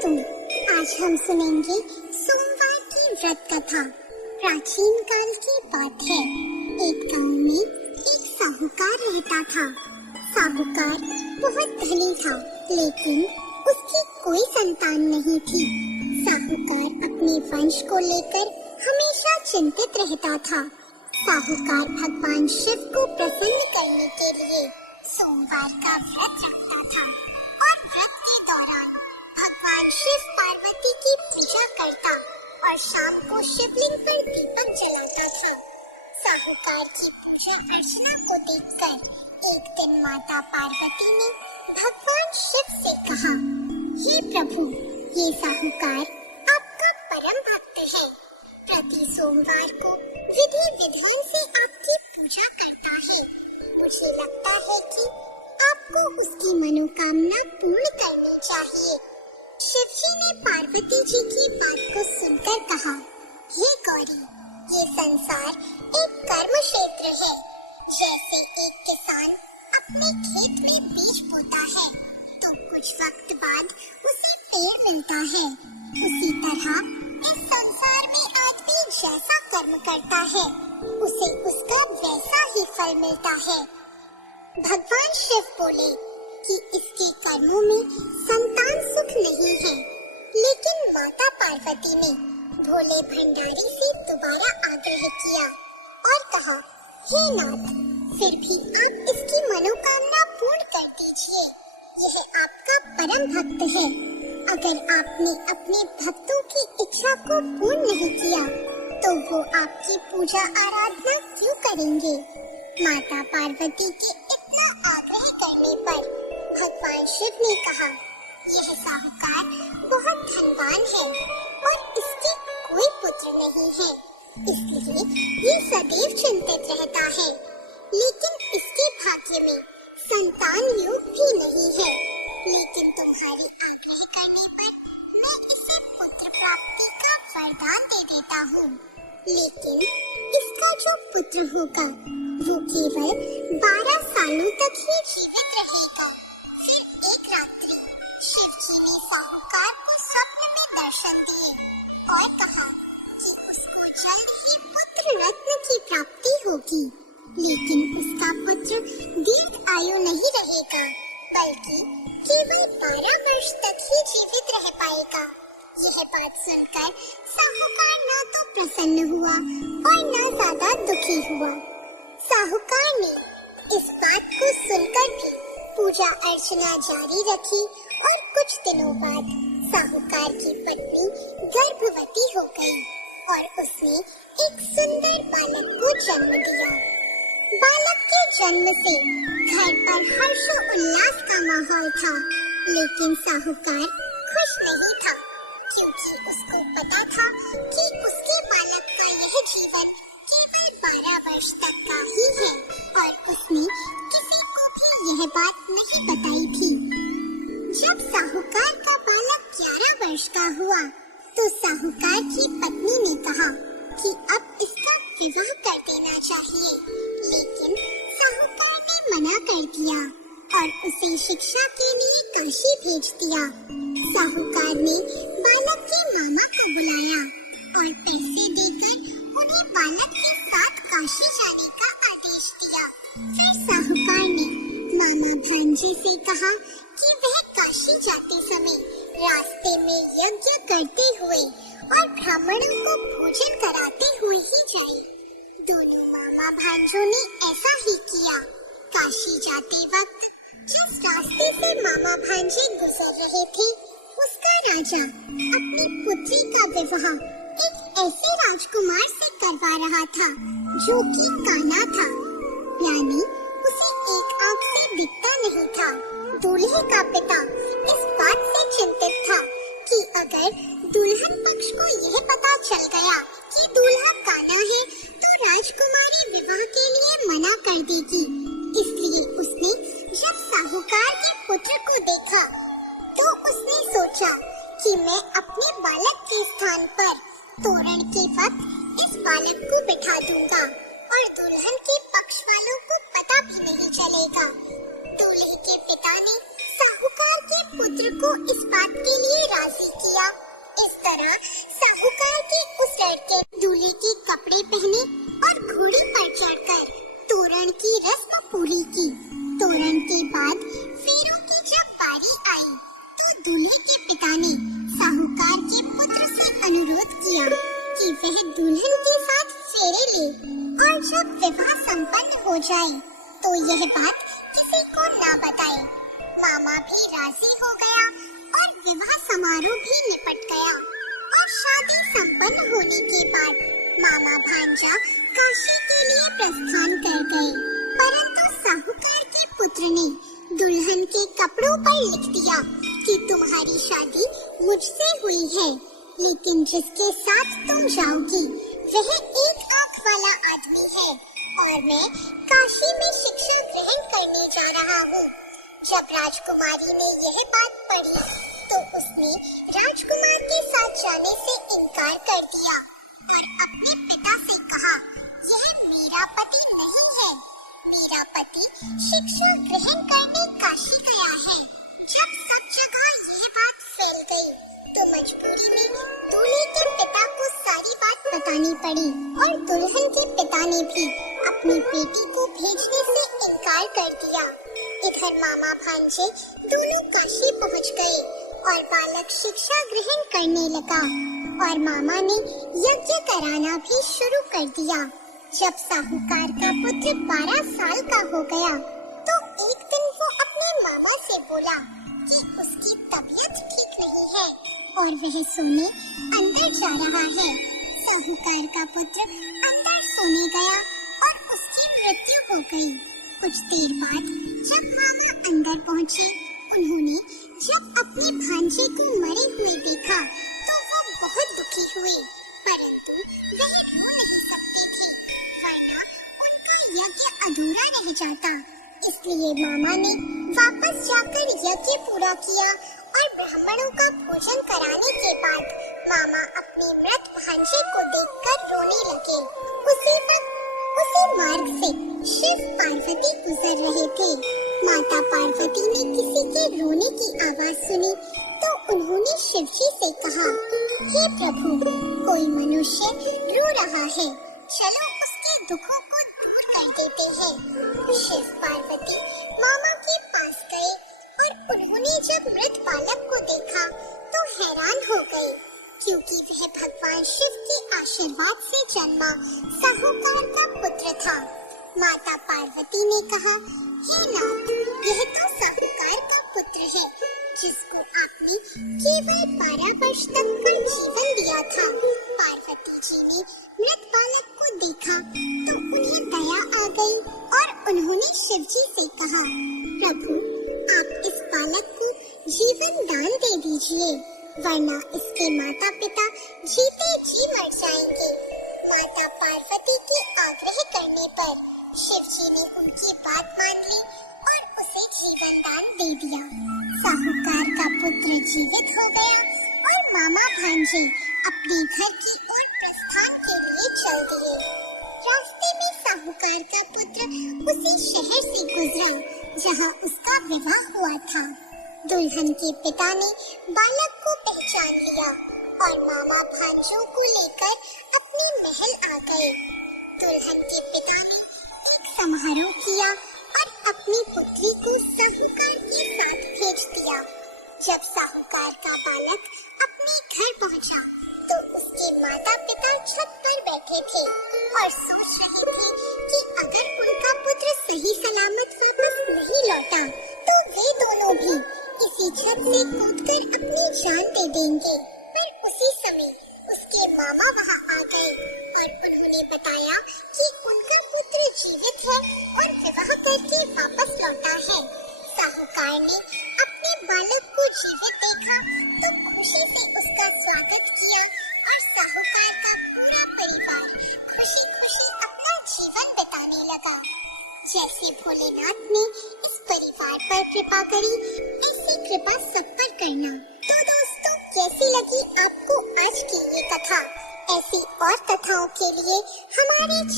दोस्तों, आज हम सुनेंगे सोमवार की व्रत कथा। प्राचीन काल की बात है। एक गांव में एक साहूकार रहता था। साहूकार बहुत धनी था, लेकिन उसकी कोई संतान नहीं थी। साहूकार अपने वंश को लेकर हमेशा चिंतित रहता था। साहूकार भगवान शिव को प्रसन्न करने के लिए सोमवार का व्रत रखता था और व्रत के दौरान भगवान शिव पार्वती की पूजा करता और शाम को शिवलिंग पर दीपक जलाता था। साहूकार की पूजा अर्चना को देखकर एक दिन माता पार्वती ने भगवान शिव से कहा, हे प्रभु, ये साहूकार आपका परम भक्त है। प्रति सोमवार को विधि विधान से आपकी पूजा करता है। मुझे लगता है कि आपको उसकी मनोकामना पूर्ण करनी चाहिए। शिव जी ने पार्वती जी की बात को सुनकर कहा, हे गौरी, ये संसार एक कर्म क्षेत्र है। जैसे एक किसान अपने खेत में बीज बोता है तो कुछ वक्त बाद उसे पेड़ मिलता है, उसी तरह इस संसार में आदमी जैसा कर्म करता है उसे उसका वैसा ही फल मिलता है। भगवान शिव बोले कि इसके कर्मों में संतान सुख नहीं है, लेकिन माता पार्वती ने भोले भंडारी से दोबारा आग्रह किया और कहा, हे नाथ, फिर भी आप इसकी मनोकामना पूर्ण कर दीजिए। यह आपका परम भक्त है। अगर आपने अपने भक्तों की इच्छा को पूर्ण नहीं किया तो वो आपकी पूजा आराधना क्यों करेंगे? माता पार्वती के इतना आग्रह करने पर भगवान शिव ने कहा, यह साहूकार बहुत धनवान है और इसके कोई पुत्र नहीं है, इसलिए ये सदैव चिंतित रहता है। लेकिन इसके भाग्य में संतान योग भी नहीं है। लेकिन तुम्हारी आग्रह करने पर मैं इसे पुत्र प्राप्ति का वरदान दे देता हूँ। लेकिन इसका जो पुत्र होगा वो केवल 12 सालों तक ही जीवित रहेगा। फिर एक रात्रि शिव जी ने साहूकार को स्वप्न में दर्शन दिए और कहा कि उसको जल्द ही पुत्र रत्न की प्राप्ति होगी, लेकिन उसका पुत्र दीर्घ आयु नहीं रहेगा, बल्कि केवल 12 वर्ष तक ही जीवित रह पाएगा। यह बात सुनकर साहूकार न तो प्रसन्न हुआ और न ज्यादा दुखी हुआ। साहूकार ने इस बात को सुनकर भी पूजा अर्चना जारी रखी और कुछ दिनों बाद साहूकार की पत्नी गर्भवती हो गई और उसने एक सुंदर बालक को जन्म दिया। बालक के जन्म से घर पर हर्षो उल्लास का माहौल था, लेकिन साहूकार खुश नहीं था, क्योंकि उसको पता था कि उसके बालक का यह जीवन केवल 12 वर्ष तक का ही है और उसने किसी को भी यह बात नहीं बताई थी। जब साहूकार का बालक 11 वर्ष का हुआ तो साहूकार की पत्नी ने कहा कि अब इसका विवाह कर देना चाहिए, लेकिन साहूकार ने मना कर दिया और उसे शिक्षा के लिए काशी भेज दिया। साहूकार ने बालक के मामा को बुलाया और पैसे देकर उन्हें बालक के साथ काशी जाने का आदेश दिया। फिर साहूकार ने मामा भांजे से कहा कि वह काशी जाते समय रास्ते में यज्ञ करते हुए और ब्राह्मणों को भोजन कराते हुए ही जाए। दोनों मामा भांजों ने ऐसा ही किया। काशी जाते वक्त जिस रास्ते से मामा भांजे गुजर रहे थे, उसका राजा अपनी पुत्री का विवाह एक ऐसे राजकुमार से करवा रहा था जो कि काना था, यानी उसे एक आंख से दिखता नहीं था। दूल्हे का पिता इस बात से चिंतित था कि अगर दुल्हन पक्ष को यह पता चल गया कि दूल्हा काना है तो राजकुमारी विवाह के लिए मना कर देगी। इसलिए उसने जब साहूकार के पुत्र को देखा तो उसने सोचा कि मैं अपने बालक के स्थान पर तोरण के वक्त इस बालक को बिठा दूंगा और दुल्हन के पक्ष वालों को पता भी नहीं चलेगा। दूल्हे के पिता ने साहूकार के पुत्र को इस बात के लिए राजी किया। इस तरह साहूकार के उस लड़के दूल्हे के कपड़े पहने और घोड़ी पर चढ़कर तोरण की रस्म पूरी की। तोरण के बाद फेरों की जब बारी आई तो दूल्हे के पिता ने साहूकार के पुत्र से अनुरोध किया कि वह दुल्हन के साथ फेरे ले और जब विवाह संपन्न हो जाए तो यह बात किसी को ना बताए। मामा भी राजी हो गया और विवाह समारोह भी निपट गया और शादी संपन्न होने के बाद मामा भांजा काशी के लिए प्रस्थान कर गए। परंतु साहूकार के पुत्र ने दुल्हन के कपड़ों पर लिख दिया कि तुम्हारी शादी मुझसे हुई है, लेकिन जिसके साथ तुम जाओगी वह एक आंख वाला आदमी है और मैं काशी में शिक्षा ग्रहण करने जा रहा हूँ। जब राजकुमारी ने यह बात पढ़ी तो उसने राजकुमार के साथ जाने से इनकार कर दिया और अपने पिता से कहा, यह मेरा पति नहीं है, मेरा पति शिक्षा ग्रहण करने काशी गया है। जब सब जगह यह बात फैल गई तो मजबूरी में दूल्हे के पिता को सारी बात बतानी पड़ी और दुल्हन के पिता ने भी अपनी बेटी को भेजने से इनकार कर दिया। इधर मामा भांजे दोनों काशी पहुंच गए और बालक शिक्षा ग्रहण करने लगा और मामा ने यज्ञ कराना भी शुरू कर दिया। जब साहूकार का पुत्र 12 साल का हो गया तो एक दिन वो अपने मामा से बोला कि उसकी तबीयत ठीक नहीं है और वह सोने अंदर जा रहा है। साहूकार का पुत्र अंदर सोने गया और उसकी मृत्यु हो गई। कुछ देर बाद जब मामा अंदर पहुँचे, उन्होंने जब अपने भांजे को मरे हुए देखा तो वो बहुत दुखी हुए, परंतु वह रो नहीं सकती थी, वरना उनका यज्ञ अधूरा रह जाता। इसलिए मामा ने वापस जाकर यज्ञ पूरा किया और ब्राह्मणों का भोजन कराने के बाद मामा अपने मृत भांजे को देखकर रोने लगे। उसी मार्ग से शिव पार्वती गुजर रहे थे। माता पार्वती ने किसी के रोने की आवाज सुनी तो उन्होंने शिव जी से कहा, हे प्रभु, कोई मनुष्य रो रहा है, चलो उसके दुखों को दूर कर देते हैं। शिव पार्वती मामा के पास गए और उन्होंने जब मृत बालक को देखा तो हैरान हो गए, क्योंकि वह भगवान शिव के आशीर्वाद से जन्मा साहूकार का पुत्र था। माता पार्वती ने कहा, हे नाथ, यह तो साहूकार का पुत्र है जिसको आपने केवल 12 वर्ष तक का जीवन दिया था। पार्वती जी ने मृत बालक को देखा तो उन्हें दया आ गई और उन्होंने शिव जी से कहा, प्रभु, आप इस बालक को जीवन दान दे दीजिए, वरना इसके माता पिता जीते जी मर जाएंगे। माता पार्वती के आग्रह करने पर शिव जी ने उनकी बात मान ली और उसे जीवन दान दे दिया। साहूकार का पुत्र जीवित हो गया और मामा भांजे अपने घर की ओर प्रस्थान के लिए चल दिए। रास्ते में साहूकार का पुत्र उसी शहर से गुजरा जहाँ उसका विवाह हुआ था। दुल्हन के पिता ने बालक को पहचान लिया और मामा भांजों को लेकर अपने महल आ गए। दुल्हन के पिता ने एक समारोह किया और अपनी पुत्री को साहूकार के साथ भेज दिया। जब साहूकार का बालक अपने घर पहुंचा तो उसके माता पिता छत पर बैठे थे और सोच रहे थे कि अगर उनका पुत्र सही सलामत वापस नहीं लौटा तो वे दोनों भी इसी छत से कूदकर अपनी जान दे देंगे। पर उसी समय उसके मामा वहां आ गए और उन्होंने बताया कि उनका पुत्र जीवित है और विवाह करके वापस लौटा है। साहूकार ने अपने बालक को जीवित देखा तो खुशी से उसका स्वागत किया और साहूकार का पूरा परिवार खुशी खुशी अपना जीवन बिताने लगा। जैसे भोलेनाथ ने इस परिवार पर कृपा करी, ऐसी कृपा सब पर करना। तो दोस्तों, कैसी लगी आपको आज की ये कथा? ऐसी और कथाओं के लिए हमारे